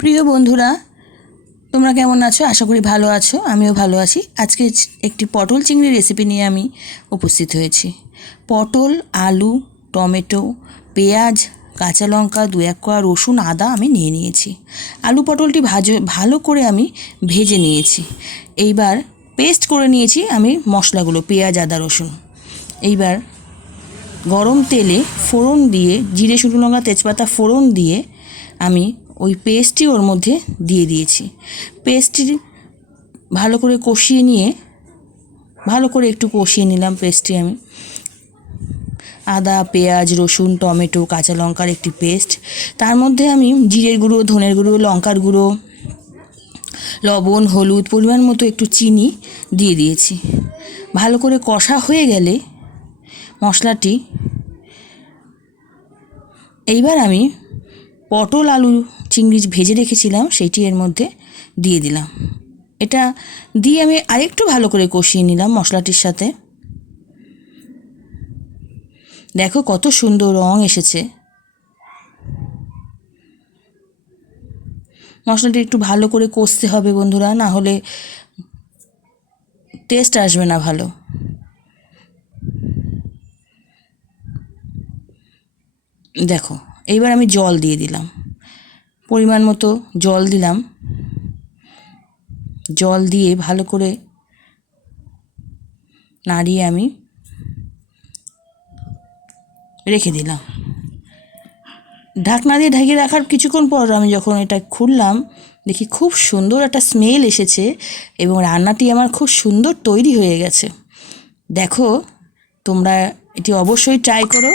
প্রিয় বন্ধুরা, তোমরা কেমন আছো? আশা করি ভালো আছো। আমিও ভালো আছি। আজকে একটি পটল চিংড়ি রেসিপি নিয়ে আমি উপস্থিত হয়েছি। পটল, আলু, টমেটো, পেঁয়াজ, কাঁচা লঙ্কা, 2-1 কোয়া রসুন, আদা আমি নিয়ে নিয়েছি। আলু পটলটি ভালো করে আমি ভেজে নিয়েছি। এইবার পেস্ট করে নিয়েছি আমি মশলাগুলো, পেঁয়াজ, আদা, রসুন। এইবার গরম তেলে ফোড়ন দিয়ে, জিরে, শুকনো লঙ্কা, তেজপাতা ফোড়ন দিয়ে আমি ওই পেস্টটি ওর মধ্যে দিয়ে দিয়েছি। পেস্টটি ভালো করে কষিয়ে নিয়ে, ভালো করে একটু কষিয়ে নিলাম পেস্টটি আমি। আদা, পেঁয়াজ, রসুন, টমেটো, কাঁচা লঙ্কার একটি পেস্ট। তার মধ্যে আমি জিরের গুঁড়ো, ধনের গুঁড়ো, লঙ্কার গুঁড়ো, লবণ, হলুদ, পরিমাণ মতো একটু চিনি দিয়ে দিয়েছি। ভালো করে কষা হয়ে গেলে মশলাটি, এইবার আমি পটল, আলু, চিংড়ি ভেজে রেখেছিলাম সেইটি এর মধ্যে দিয়ে দিলাম। এটা দিয়ে আমি আরেকটু ভালো করে কষিয়ে নিলাম মশলাটির সাথে। দেখো কত সুন্দর রং এসেছে। মশলাটি একটু ভালো করে কষতে হবে বন্ধুরা, না হলে টেস্ট আসবে না ভালো। দেখো, এইবার আমি জল দিয়ে দিলাম, পরিমাণ মতো জল দিলাম। জল দিয়ে ভালো করে নাড়িয়ে আমি রেখে দিলাম। ঢাকনা দিয়ে ঢেকে রাখার কিছুক্ষণ পর আমি যখন এটা খুললাম, দেখি খুব সুন্দর একটা স্মেল এসেছে এবং রান্নাটি আমার খুব সুন্দর তৈরি হয়ে গেছে। দেখো, তোমরা এটি অবশ্যই ট্রাই করো।